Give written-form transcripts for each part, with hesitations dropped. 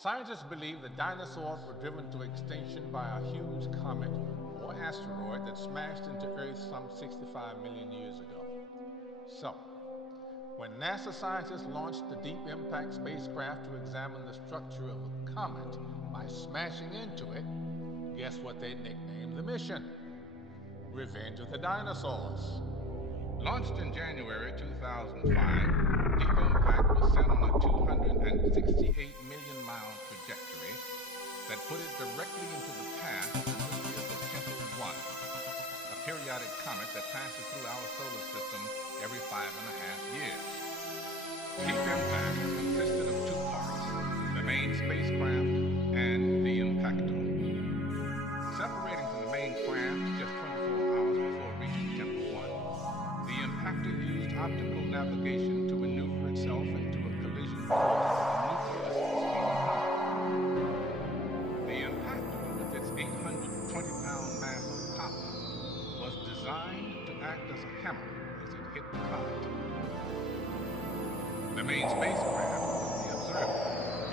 Scientists believe that dinosaurs were driven to extinction by a huge comet or asteroid that smashed into Earth some 65 million years ago. So, when NASA scientists launched the Deep Impact spacecraft to examine the structure of a comet by smashing into it, guess what they nicknamed the mission? Revenge of the Dinosaurs. Launched in January 2005, Deep Impact was sent on a 268 million mile trajectory that put it directly into the path of the nucleus of Tempel-1, a periodic comet that passes through our solar system every 5.5 years. Deep Impact consisted of two parts, the main spacecraft and the impactor. Separating from the main craft just 24 hours before reaching Tempel-1, the impactor used optical navigation to maneuver itself into a collision course with the nucleus of the comet. The impactor, with its 820-pound mass of copper, was designed to act as a hammer as it hit the comet. The main spacecraft, the observer,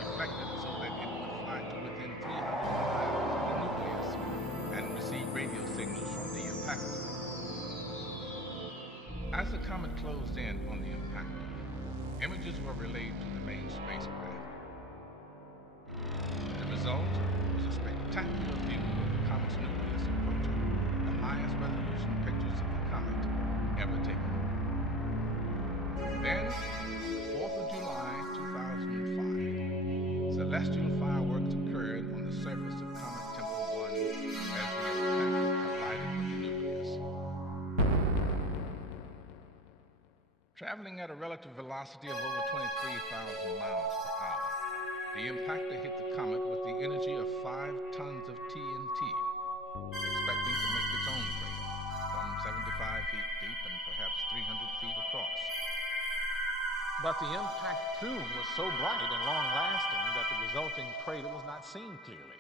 deflected so that it would fly to within 300 miles of the nucleus and receive radio signals from the impactor. As the comet closed in on the impactor, images were relayed to the main spacecraft. The result was a spectacular view of the comet's nucleus approaching, the highest resolution pictures of the comet ever taken. Then, on the 4th of July, 2005, celestial fireworks occurred on the surface of Comet Tempel-1 as the impactor collided with the nucleus. Traveling at a relative velocity of over 23,000 miles per hour, the impactor hit the comet with the energy of 5 tons of TNT, expecting to make its own crater, some 75 feet deep and perhaps 300 feet across. But the impact plume was so bright and long-lasting that the resulting crater was not seen clearly.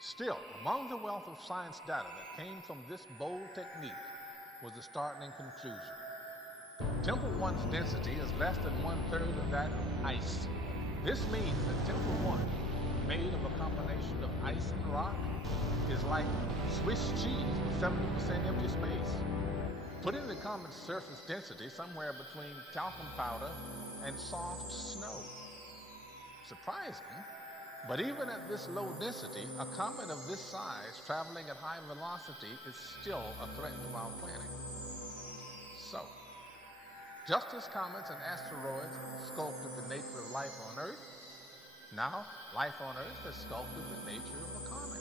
Still, among the wealth of science data that came from this bold technique was the startling conclusion. Tempel-1's density is less than 1/3 of that of ice. This means that Tempel-1, made of a combination of ice and rock, is like Swiss cheese with 70% empty space, putting the comet's surface density somewhere between talcum powder and soft snow. Surprising, but even at this low density, a comet of this size traveling at high velocity is still a threat to our planet. So, just as comets and asteroids sculpted the nature of life on Earth, now life on Earth has sculpted the nature of a comet.